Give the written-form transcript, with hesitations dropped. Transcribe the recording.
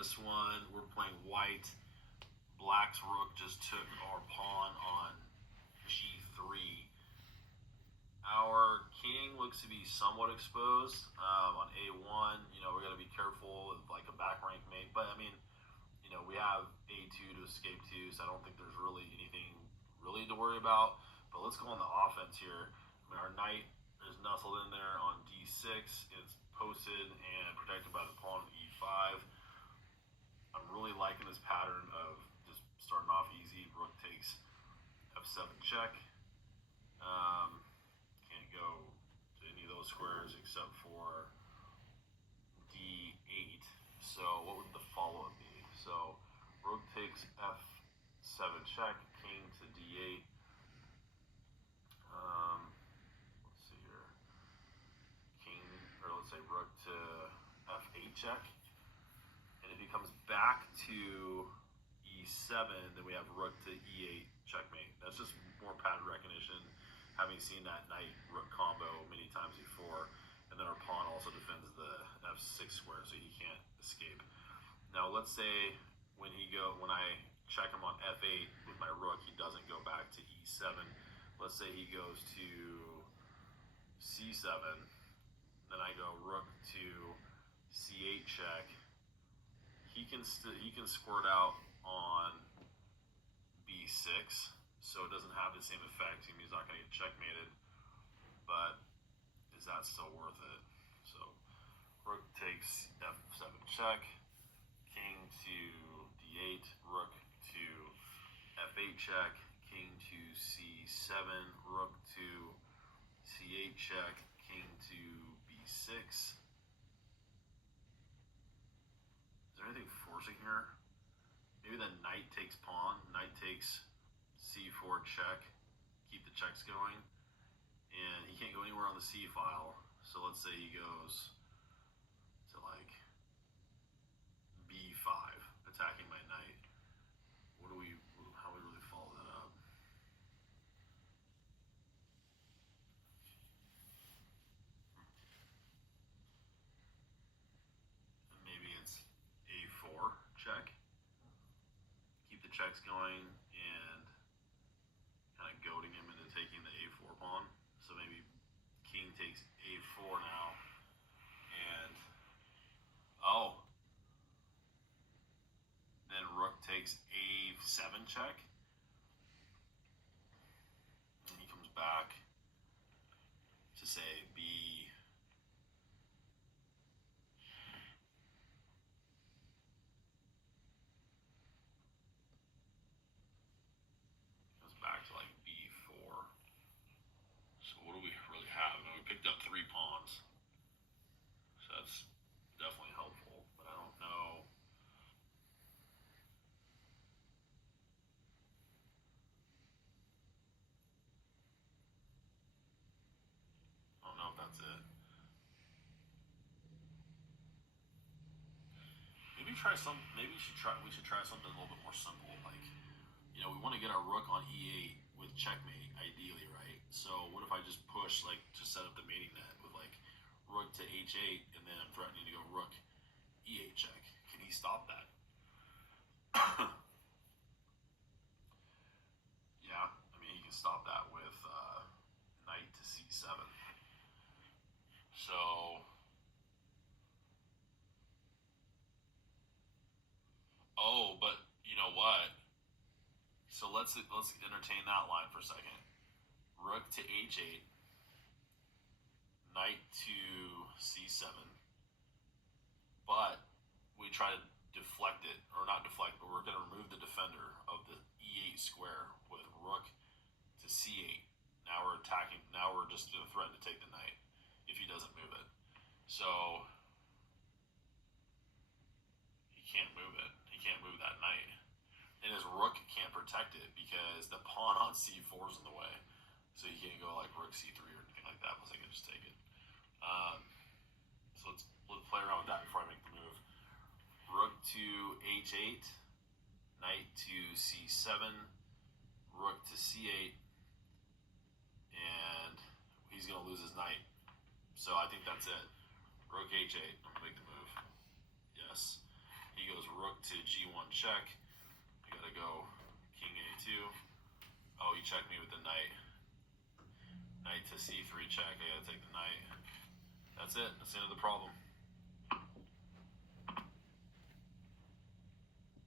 this one. We're playing white. Black's rook just took our pawn on g3. Our king looks to be somewhat exposed on a1. We got to be careful with like a back rank mate. But I mean, we have a2 to escape to, so I don't think there's really anything really to worry about. But let's go on the offense here. I mean, our knight is nestled in there on d6. It's posted and protected by the pawn on e5. I'm really liking this pattern of just starting off easy. Rook takes f7 check. Can't go to any of those squares except for d8. So what would the follow-up be? So rook takes f7 check, king to d8. Let's see here. Let's say rook to f8 check. And if he comes back to e7, then we have rook to e8 checkmate. That's just more pattern recognition, having seen that knight-rook combo many times before. And then our pawn also defends the f6 square, so he can't escape. Now let's say when I check him on f8 with my rook, he doesn't go back to e7. Let's say he goes to c7, then I go rook to c8 check. He can squirt out on b6, so it doesn't have the same effect. He's not going to get checkmated, but is that still worth it? So rook takes f7 check, king to d8, rook to f8 check, king to c7, rook to c8 check, king to b6. Is there anything forcing here? Maybe the knight takes pawn, knight takes c4 check, keep the checks going, and he can't go anywhere on the c file. So let's say he goes to like b5, attacking my knight. How do we really follow that up? Maybe it's a4 check, keep the checks going, and kind of goading him into taking the a4 pawn. So maybe king takes a4 now, and then rook takes a7 check, and he comes back to say b. Goes back to like b4. So what do we really have? I mean, we picked up 3 pawns, so that's definitely helpful, but I don't know. I don't know if that's it. Maybe we should try something a little bit more simple. Like, we want to get our rook on e8 with checkmate, ideally, right? So what if I just push, like, to set up the mating net with like rook to h8, and then I'm threatening to go rook e8 check? Can he stop that? Yeah, I mean, he can stop that with knight to c7. So but you know what? So let's entertain that line for a second. Rook to h8, knight to c7, but we try to deflect it, or not deflect, but we're going to remove the defender of the e8 square with rook to c8. Now we're attacking. Now we're just going to threaten to take the knight if he doesn't move it. So he can't move it. He can't move that knight. And his rook can't protect it because the pawn on c4 is in the way. So he can't go like rook c3 or anything like that, unless I can just take it. So let's play around with that before I make the move. Rook to h8, knight to c7, rook to c8, and he's going to lose his knight. So I think that's it. Rook h8. I'm going to make the move. Yes. He goes rook to g1 check. I gotta go king a2. Oh, he checked me with the knight. Knight to c3 check. I gotta take the knight. That's it. That's the end of the problem.